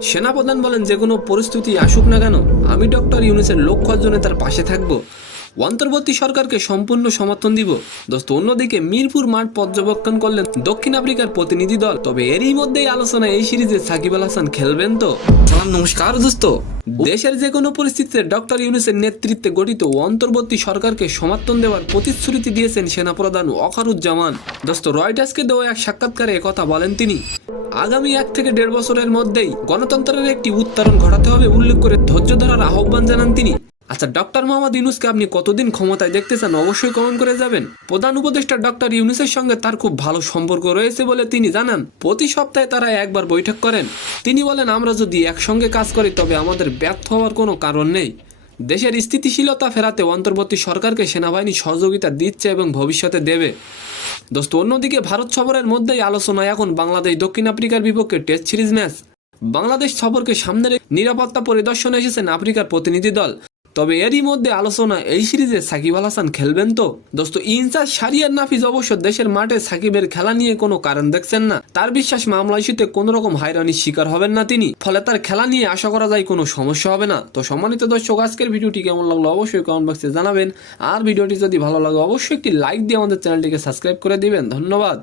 সেনাপ্রধান বলেন, যে কোনো পরিস্থিতি আসুক না কেন আমি ডক্টর ইউনূসের লক্ষ্য অর্জনে তার পাশে থাকব, অন্তর্বর্তী সরকারকে সম্পূর্ণ সমর্থন দিব। দোস্ত, অন্যদিকে মিরপুর মাঠ পর্যবেক্ষণ করলেন দক্ষিণ আফ্রিকার প্রতিনিধি দল। তবে এরই মধ্যেই আলোচনা এই সিরিজে সাকিব আল হাসান খেলবেন তো। সালাম, নমস্কার দোস্ত। দেশের যে কোনো পরিস্থিতিতে ডক্টর ইউনূসের নেতৃত্বে গঠিত অন্তর্বর্তী সরকারকে সমর্থন দেওয়ার প্রতিশ্রুতি দিয়েছেন সেনাপ্রধান ওয়াকারুজ্জামান। দোস্ত, রয়টার্সকে দেওয়া এক সাক্ষাৎকারে একথা বলেন তিনি। আগামী 1 থেকে 1.5 বছরের মধ্যেই গণতন্ত্রের একটি উত্তরণ ঘটাতে হবে উল্লেখ করে ধৈর্য ধরার আহ্বান জানান তিনি। আচ্ছা, ডক্টর মোহাম্মদ ইউনূসকে আপনি কতদিন ক্ষমতায় দেখতে চান অবশ্যই কমেন্ট করে যাবেন। প্রধান উপদেষ্টা ডক্টর ইউনূসের সঙ্গে তার খুব ভালো সম্পর্ক রয়েছে বলে তিনি জানান। প্রতি সপ্তাহে তারা একবার বৈঠক করেন। তিনি বলেন, আমরা যদি একসঙ্গে কাজ করি তবে আমাদের ব্যর্থ হওয়ার কোনো কারণ নেই। দেশের স্থিতিশীলতা ফেরাতে অন্তর্বর্তী সরকারকে সেনাবাহিনী সহযোগিতা দিচ্ছে এবং ভবিষ্যতে দেবে। দোস্ত, অন্যদিকে ভারত সফরের মধ্যেই আলোচনায় এখন বাংলাদেশ দক্ষিণ আফ্রিকার বিপক্ষে টেস্ট সিরিজ ম্যাচ। বাংলাদেশ সফরকে সামনে রেখে নিরাপত্তা পরিদর্শনে এসেছেন আফ্রিকার প্রতিনিধি দল। তবে এরই মধ্যে আলোচনা এই সিরিজে সাকিব আল হাসান খেলবেন তো। দোস্ত, ইনচার্জ শাহরিয়ার নাফিজ অবশ্য দেশের মাঠে সাকিবের খেলা নিয়ে কোনো কারণ দেখছেন না। তার বিশ্বাস, মামলা ইস্যুতে কোনো রকম হয়রানির শিকার হবেন না তিনি, ফলে তার খেলা নিয়ে আশা করা যায় কোনো সমস্যা হবে না। তো সম্মানিত দর্শক, আজকের ভিডিওটি কেমন লাগলো অবশ্যই কমেন্ট বক্সে জানাবেন। আর ভিডিওটি যদি ভালো লাগে অবশ্যই একটি লাইক দিয়ে আমাদের চ্যানেলটিকে সাবস্ক্রাইব করে দিবেন। ধন্যবাদ।